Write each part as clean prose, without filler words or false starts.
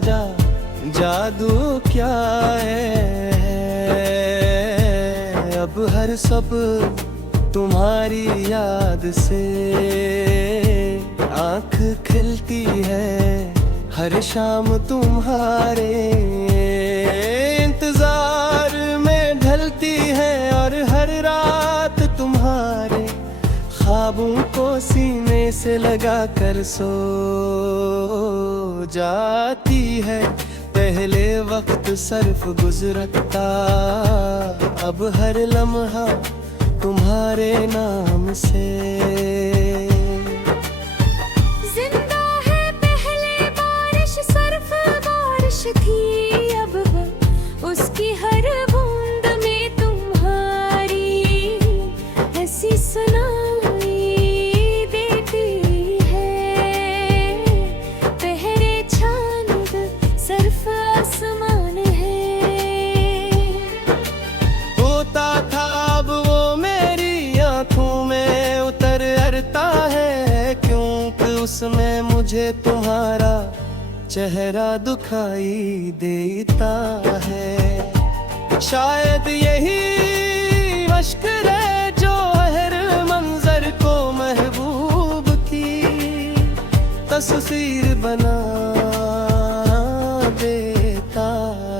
जा जादू क्या है। अब हर सब तुम्हारी याद से आँख खिलती है, हर शाम तुम्हारे इंतजार में ढलती है, और हर रात तुम्हारे ख्वाबों को सीने से लगा कर सो जाती है। पहले वक्त सर्फ गुजरता, अब हर लम्हा तुम्हारे नाम से। जिंदा है पहले बारिश, सर्फ बारिश थी, अब उसकी हर बूंद में तुम्हारी ऐसी सुनाई देती है। पहरे चांद सर्फ आसमान है। होता था अब वो मेरी आंखों में उतर अरता है, क्योंकि उसमें मुझे तुम्हारा चेहरा दिखाई देता है। शायद यही मश्क है जो हर मंजर को महबूब की तस्वीर बना देता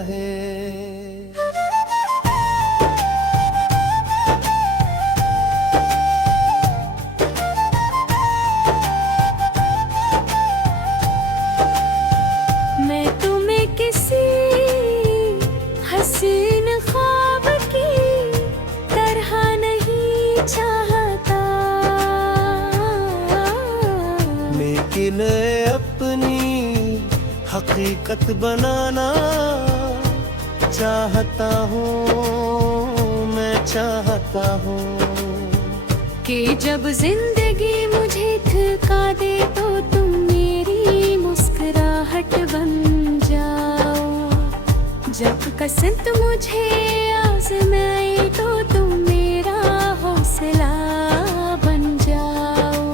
है। मैं तुम्हें किसी हसीन ख्वाब की तरह नहीं चाहता, लेकिन अपनी हकीकत बनाना चाहता हूँ, मैं चाहता हूँ कि जब जिंदगी मुझे थका दे तो तुम मेरी मुस्कुराहट बन जाओ। जब कसंत मुझे आज़माए तो तुम मेरा हौसला बन जाओ।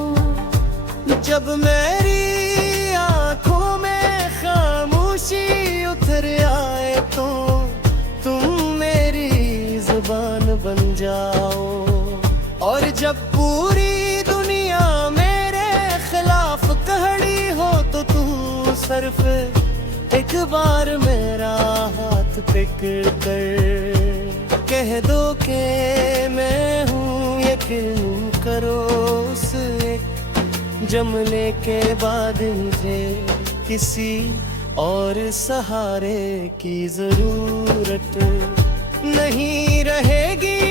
जब मेरी आँखों में खामोशी उतर आए तो तुम मेरी जुबान बन जाओ। और जब पूरी दुनिया मेरे खिलाफ खड़ी हो तो तुम सिर्फ एक बार मेरा हाथ पकड़ कर कह दो कि मैं हूँ, यकीन करो उस एक जमले के बाद मुझे किसी और सहारे की जरूरत नहीं रहेगी।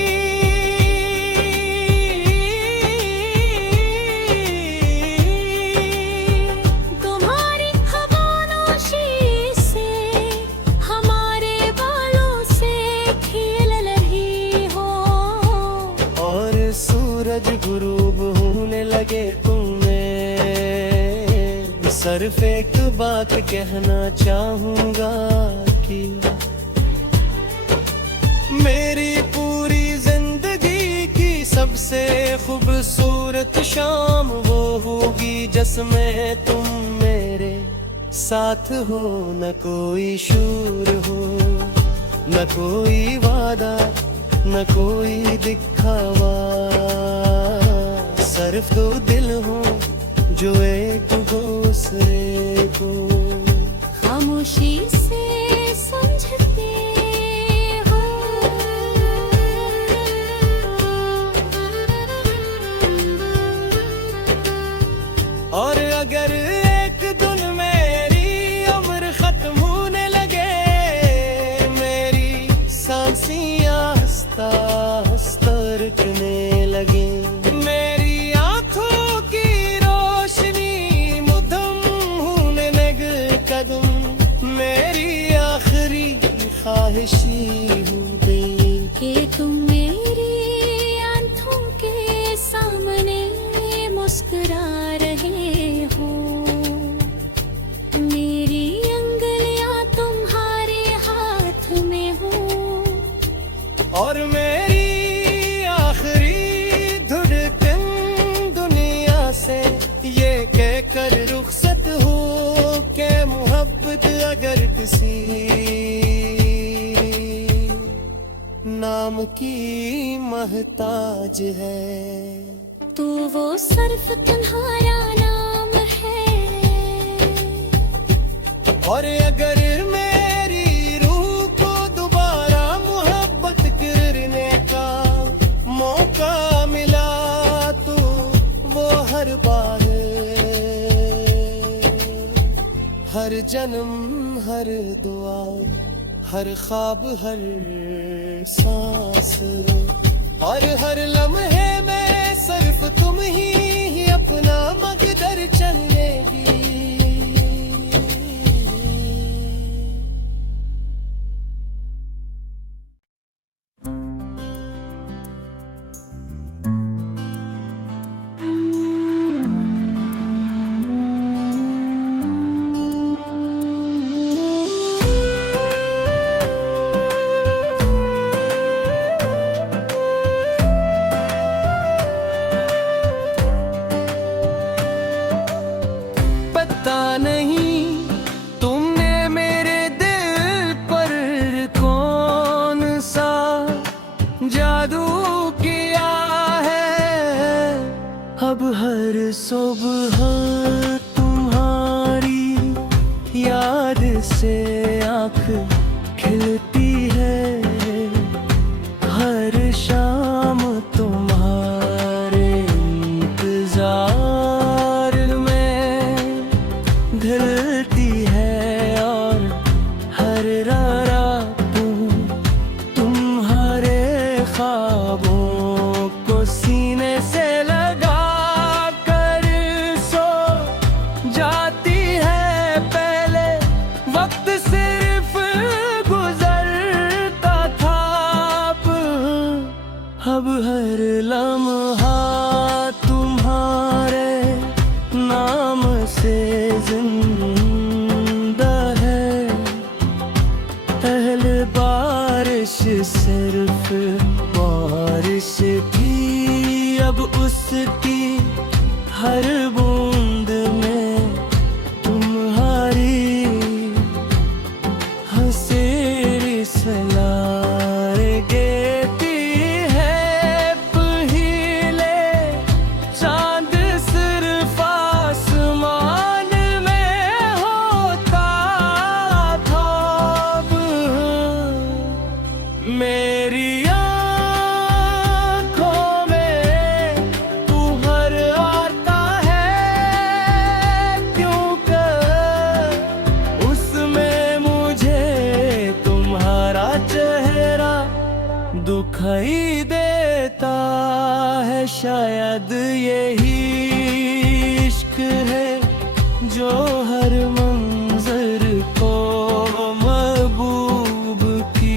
तुम्हारी खामोशी से हमारे बालों से खेल रही हो, और सूरज गुरूब होने लगे तुम्हें सिर्फ एक बात कहना चाहूँगा कि मेरी पूरी जिंदगी की सबसे खूबसूरत शाम वो होगी जिसमें तुम मेरे साथ हो। न कोई शूर हो, न कोई वादा, न कोई दिखावा, सिर्फ दो दिल हो जो एक दूसरे को खामोशी से समझते हो। और अगर एक दिन मेरी उम्र खत्म होने लगे, मेरी सांसियां हंसता हंसता रुकने लगे, मेरी आंखों की रोशनी मुधम होने लगे कदम, मेरी आखिरी ख्वाहिशी हो गई कि तुम मेरी आंखों के सामने मुस्कुरा रहे हो। मेरी अंगलियां तुम्हारे हाथ में हो, और मेरी आखिरी धड़कन दुनिया से ये कहकर रुखसत हो के मोहब्बत अगर सी नाम की महताज है। तू वो सिर्फ तुम्हारा नाम है। और अगर मेरी रूह को दोबारा मोहब्बत करने का मौका मिला तो वो हर बार, हर जन्म, हर दुआ, हर ख्वाब, हर सांस और हर लम्हे में सिर्फ तुम ही अपना मकदर चलेगी। पता नहीं तुमने मेरे दिल पर कौन सा जादू किया है। अब हर सुबह तुम्हारी याद से आँख खिलती है। हर शाम तुम्हारे इंतजार में ढलती है और हर रात तुम्हारे ख्वाबों को सीने से लगा कर सो जाती है। पहले वक्त सिर्फ गुजरता था, अब हर लम्हा तुम्हारे नाम से जिंदा है। पहले बारिश सिर्फ बारिश थी, अब उसकी हर बूंद में तुम्हारी हंसी सलारे गेती है। पहले चांद सिर्फ आसमान में होता था, अब मेरी आँखों में तू हर आता है। क्यों कर उसमें मुझे तुम्हारा चेहरा दुखाई देता है। शायद यही इश्क है जो हर मंजर को महबूब की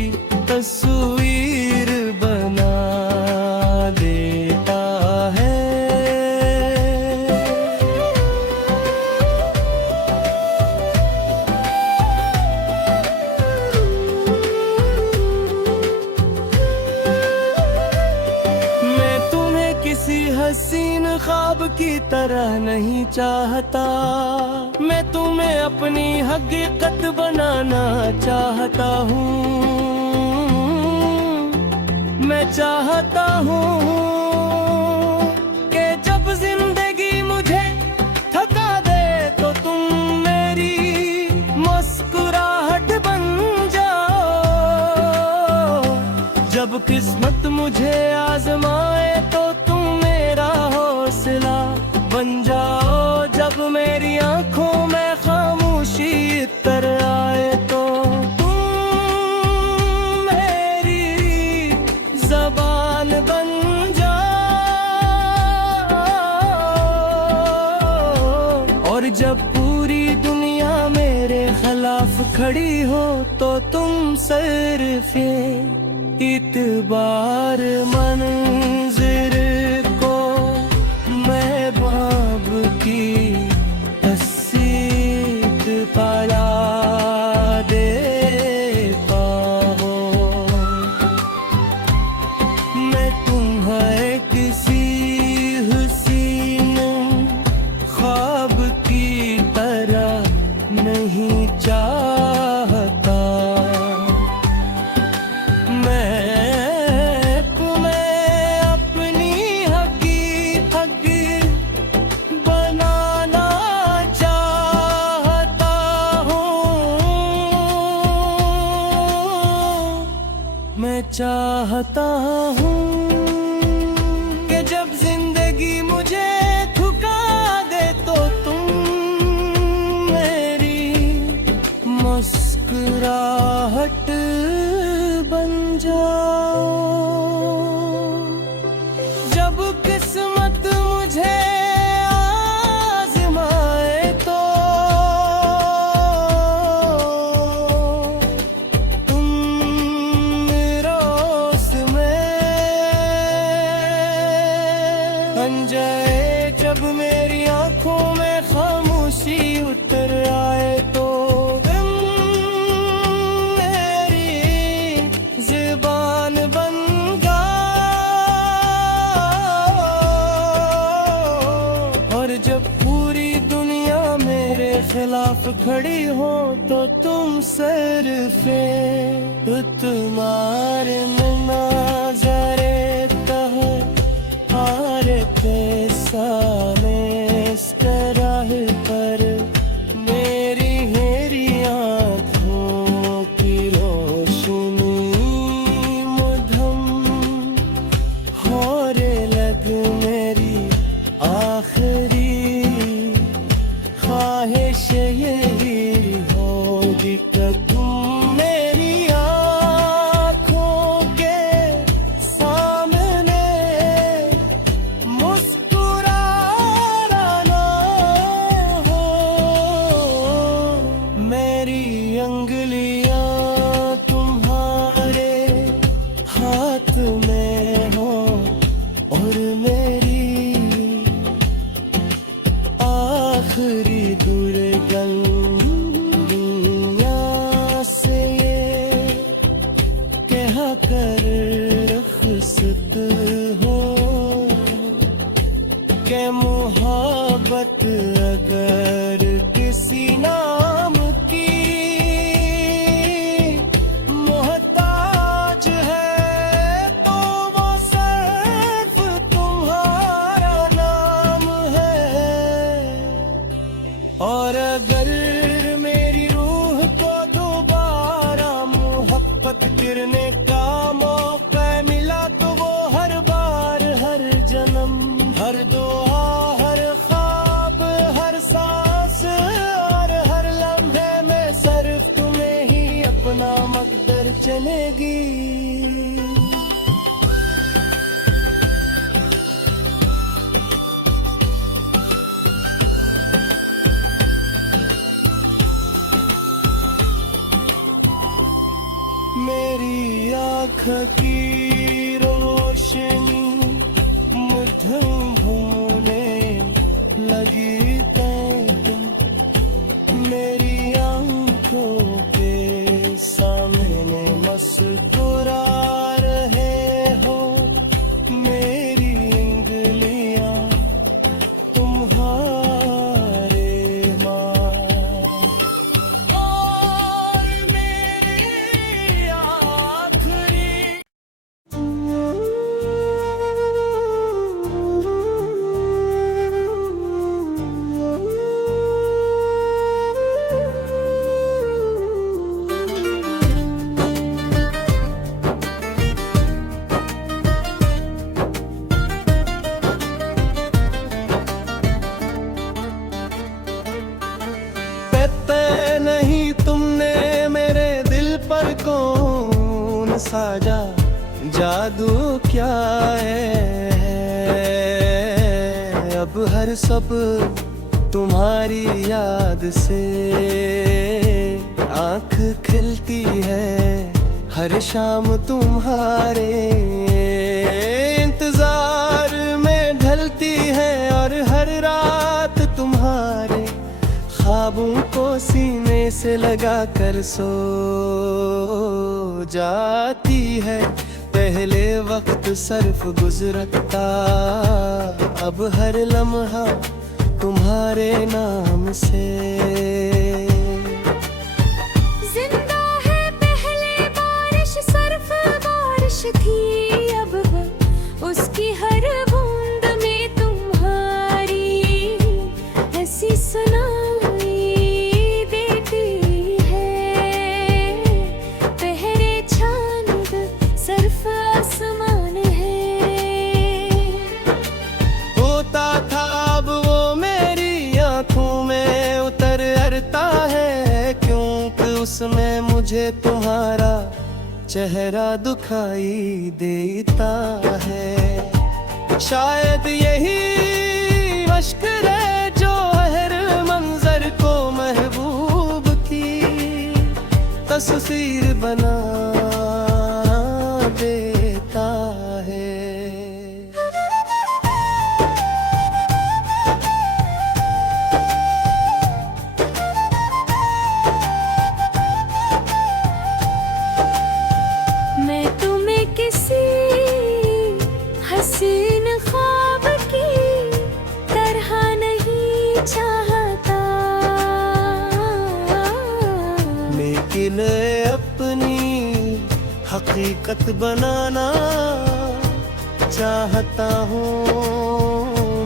तस्वीर बना देता है। मैं तुम्हें किसी हसीन ख्वाब की तरह नहीं चाहता, मैं तुम्हें अपनी हकीकत बनाना चाहता हूँ। मैं चाहता हूँ कि जब जिंदगी मुझे थका दे तो तुम मेरी मुस्कुराहट बन जाओ। जब किस्मत मुझे आजमाए तो तुम मेरा हौसला बन जाओ। जब मेरी आंखों में खामोशी तर आए तो तुम मेरी ज़बान बन जाओ। और जब पूरी दुनिया मेरे खिलाफ खड़ी हो तो तुम सिर्फ इतबार मंज़िर को महबूब की तस्दीक पाला देता हूँ। मैं तुम्हें किसी हसीन ख्वाब की तरह नहीं चाहता। चाहता हूँ कि जब जिंदगी मुझे ठुका दे तो तुम मेरी मुस्कुराहट बन जाओ। जब किस्मत मुझे आज़माए तो तुम रोस में बन जाए। जब मेरी आंखों में खामोशी उतर आए तो तुम मेरी ज़ुबान बन जब पूरी दुनिया मेरे खिलाफ खड़ी हो तो तुम सर पे तुम्हारे नज़रे तह हार पे साले इस तरह पर मेरी हेरी आँखों की रोशनी मुधम होने लग मेरी आखिरी ख्वाहिश यही होगी कि तुम मेरी आँखों के सामने मुस्कुराना हो। मेरी अंगुलियाँ तुम्हारे हाथ में हो और मेरी आखिरी दुर्गंधियाँ से ये कह कर रुखसत हो कि मोहब्बत अगर किसी नाम की मोहताज है तो वो सिर्फ तुम्हारा नाम है। और अगर मेरी रूह को दोबारा मोहब्बत करने का मौका मिला तो वो हर बार हर जन्म हर दुआ हर ख्वाब हर सांस और हर लम्हे में सिर्फ तुम्हें ही अपना मकदर चलेगी। मेरी आँख की रोशनी मध्यम होने लगी तो तुम मेरी आँखों के सामने मुस्कुरा रहे हो। मेरी उंगलियाँ तुम्हारे और मेरी आखिरी नहीं तुमने मेरे दिल पर कौन साजा जादू क्या है। अब हर सब तुम्हारी याद से आँख खिलती है। हर शाम तुम्हारे इंतजार में ढलती है और हर रात तुम्हारे ख्वाबों को सीने से लगा कर सो जाती है। पहले वक्त सिर्फ गुजरता अब हर लम्हा तुम्हारे नाम से। जिंदा है पहले बारिश सिर्फ बारिश थी अब उसकी हर बूंद में तुम्हारी ऐसी सुनाई देती है। पहरे चांद सिर्फ तुम्हारा चेहरा दुखाई देता है। शायद यही मश्क है जो हर मंजर को महबूब की तस्वीर बना देता है। मैं तुम्हें किसी हसीन ख्वाब की तरह नहीं चाहता, लेकिन अपनी हकीकत बनाना चाहता हूँ,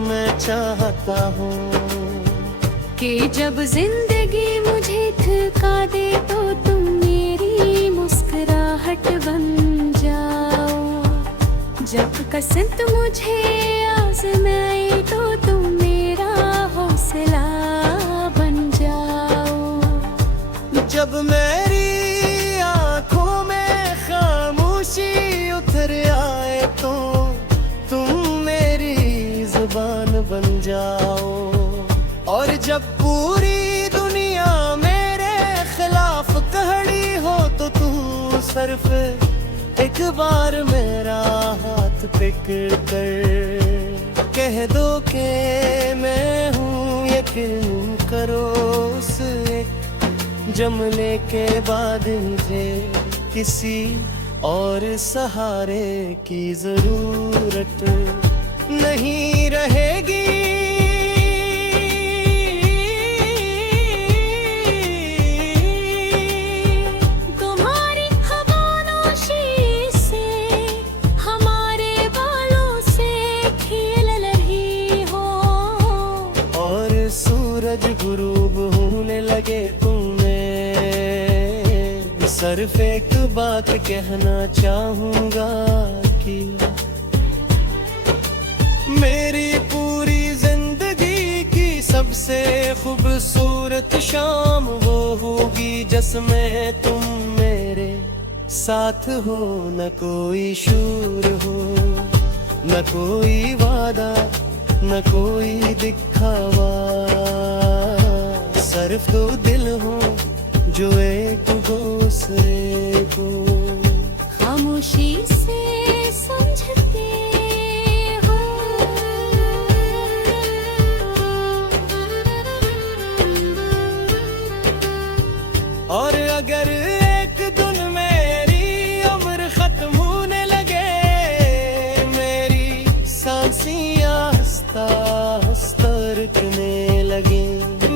मैं चाहता हूँ कि जब जिंदगी मुझे थका दे तो तुम मेरी मुस्कुराहट बन जाओ। जब कसंत मुझे आज़माए तो तुम मेरा हौसला बन जाओ। जब मेरी आंखों में खामोशी उतर आए तो तुम मेरी जुबान बन जाओ। और जब पूरी दुनिया मेरे खिलाफ खड़ी हो तो तुम सिर्फ एक बार मेरा हाथ पकड़ कर कह दो कि मैं हूँ, यकीन करो उस एक जमले के बाद मुझे किसी और सहारे की जरूरत नहीं रहेगी। तुम्हारी खामोशी से हमारे बालों से खेल रही हो, और सूरज गुरूब होने लगे तुमने सिर्फ एक बात कहना चाहूंगा कि मेरी पूरी जिंदगी की सबसे खूबसूरत शाम वो होगी जिसमें तुम मेरे साथ हो। न कोई शूर हो, न कोई वादा, न कोई दिखावा, सिर्फ दो दिल हो जो एक दूसरे को खामोशी से समझते हो। और अगर एक दिन मेरी उम्र खत्म होने लगे, मेरी सांसियां हंसता हंसता रुकने लगे,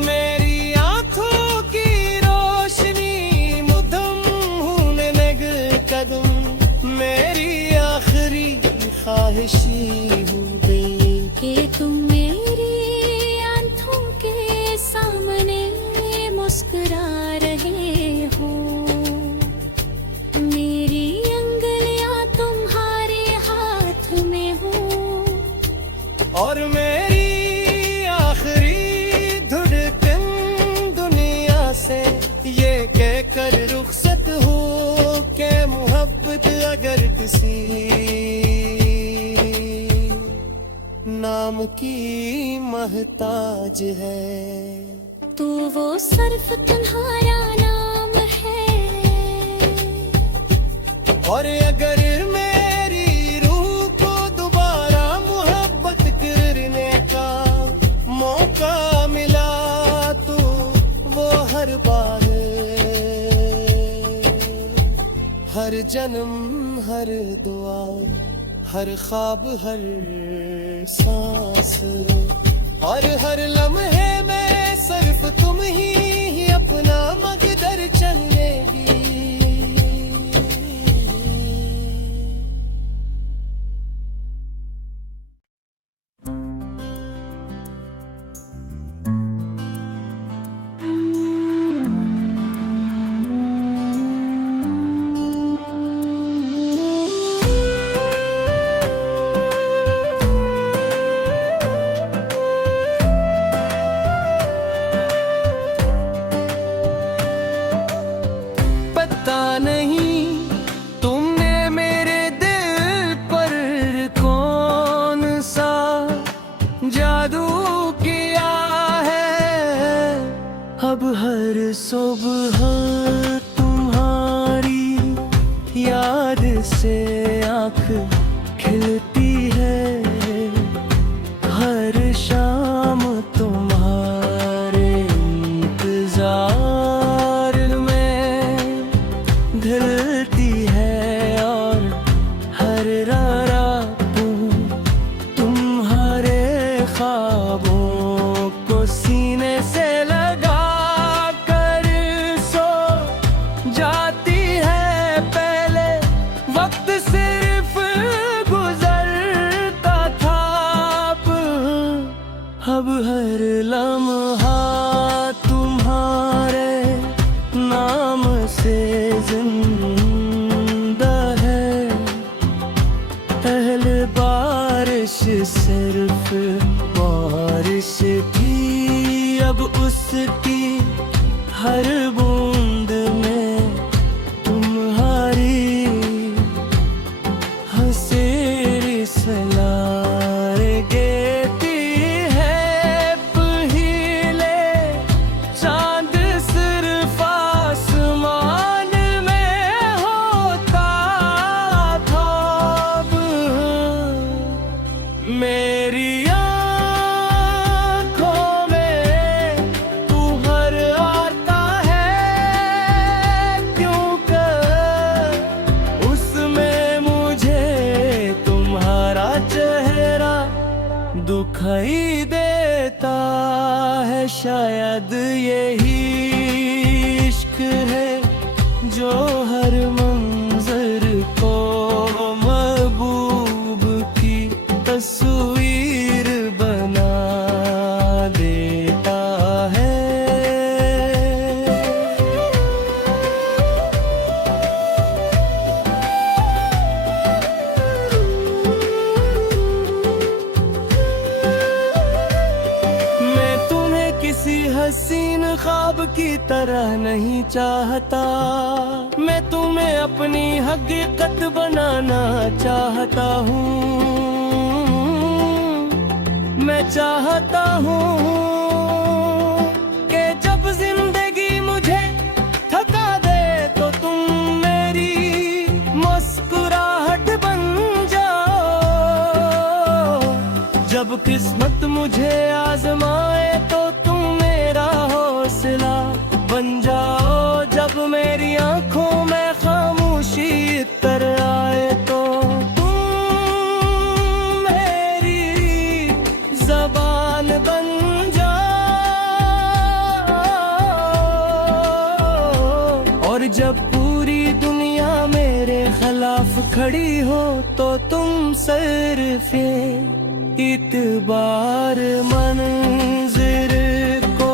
मेरी आंखों की रोशनी मुधम होने लगे कदम, मेरी आखिरी ख्वाहिशी हो गई कि तुम मेरी आंखों के सामने मुस्कुरा रहे हो। मेरी अंगलियां तुम्हारे हाथ में हो, और मेरी आखिरी धड़कन दुनिया से ये कहकर रुखसत हो कि मोहब्बत अगर किसी नाम की महताज है तो वो सिर्फ तुम्हारा नाम है। और अगर मेरी रूह को दोबारा मोहब्बत करने का मौका मिला तो वो हर बार, हर जन्म, हर दुआ, हर ख्वाब, हर सांस और हर लम्हे में सिर्फ तुम ही अपना मकदर चलेगी। नहीं, तुमने मेरे दिल पर कौन सा जादू किया है। अब हर सुबह तुम्हारी याद से आँख खिलती है, हर शाम तुम्हारे इंतजार में ढलती है, और हर रात तुम्हारे ख्वाबों को सीने से लगा कर सो जाती है। पहले वक्त सिर्फ गुजरता था, अब हर लम्हा तुम्हारे नाम से जिंदा है। पहले बारिश सिर्फ बारिश थी, अब उसकी हर बूंद में तुम्हारी हंसी सलारे गेती है। पहले चांद सिर्फ आसमान में होता था, अब मेरी आँखों में तू हर आता है, क्यों कर उसमें मुझे तुम्हारा चेहरा दुखाई देता है। शायद यही इश्क है जो हर मंजर को महबूब की तस्वीर बना देता है। मैं तुम्हें किसी हसीन ख्वाब की तरह नहीं चाहता, मैं तुम्हें अपनी हकीकत बनाना चाहता हूँ। मैं चाहता हूँ कि जब जिंदगी मुझे थका दे तो तुम मेरी मुस्कुराहट बन जाओ। जब किस्मत मुझे आजमाए तो तुम मेरा हौसला बन जाओ। जब मेरी आंखों में खामोशी तर आए तो तुम मेरी ज़बान बन जाओ। और जब पूरी दुनिया मेरे खिलाफ खड़ी हो तो तुम सिर्फ़ इतबार मंज़िर को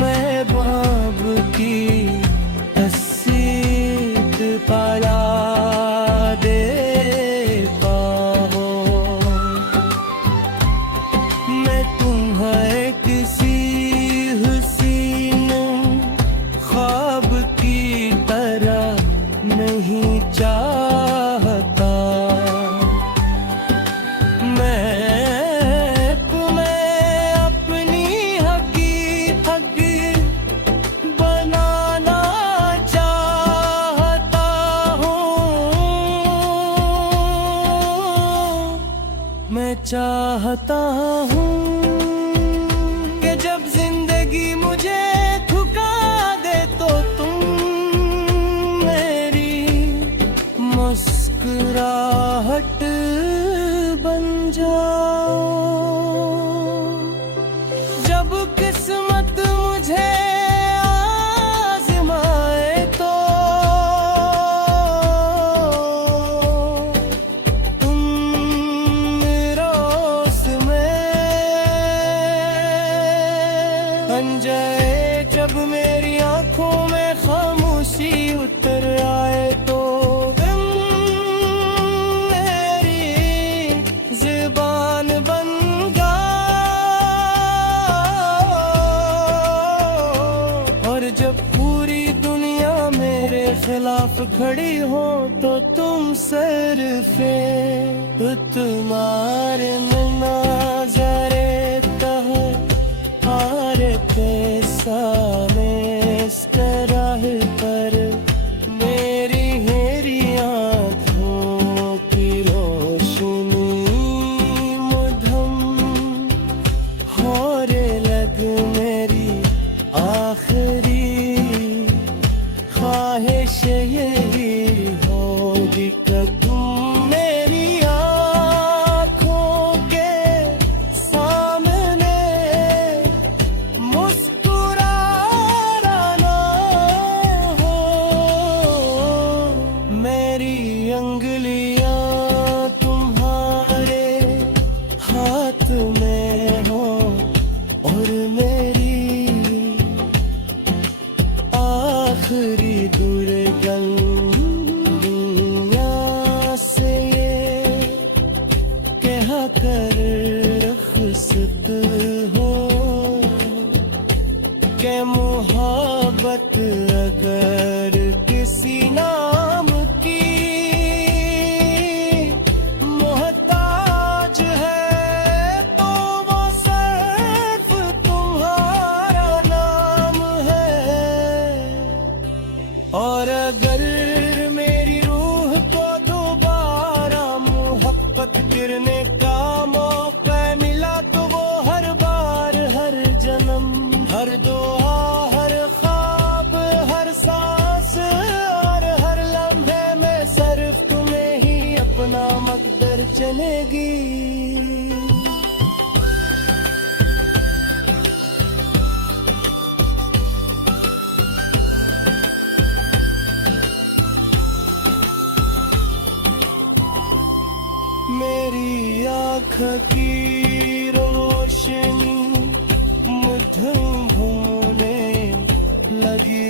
महबूब की हसीत पाला दे पाओ। मैं तुम्हें किसी हसीन ख्वाब की तरह नहीं चाहता, मैं तुम्हें अपनी हकीकत बनाना चाहता हूँ। मैं चाहता हूँ कि जब जिंदगी मुझे ठुका दे तो तुम मेरी मुस्कुराहट बन जाओ। जब किस्मत मुझे आजमाए तो तुम रोस में खिलाफ खड़ी हो तो तुम सर पे तुम्हारे नजरे तह हार पैसा में इस तरह पर मेरी हेरी आँखों की रोशनी मुधम होने लग मेरी आखिरी ख्वाहिश यही होगी कि तुम मेरी आँखों के सामने मुस्कुराना हो। मेरी अंगुलियाँ तुम्हारे हाथ में हो और मेरी आखिरी दुर्गंधियाँ से ये कहा कर रुखसत हो के मोहब्बत अगर किसी नाम की मोहताज है तो वो सिर्फ तुम्हारा नाम है। और अगर मेरी रूह को दोबारा मोहब्बत करने का मौका मिला तो वो हर बार हर जन्म हर दुआ हर ख्वाब हर सांस और हर लम्हे में सिर्फ तुम्हें ही अपना मकदर चलेगी। मेरी आँख की रोशनी मुझे होने लगी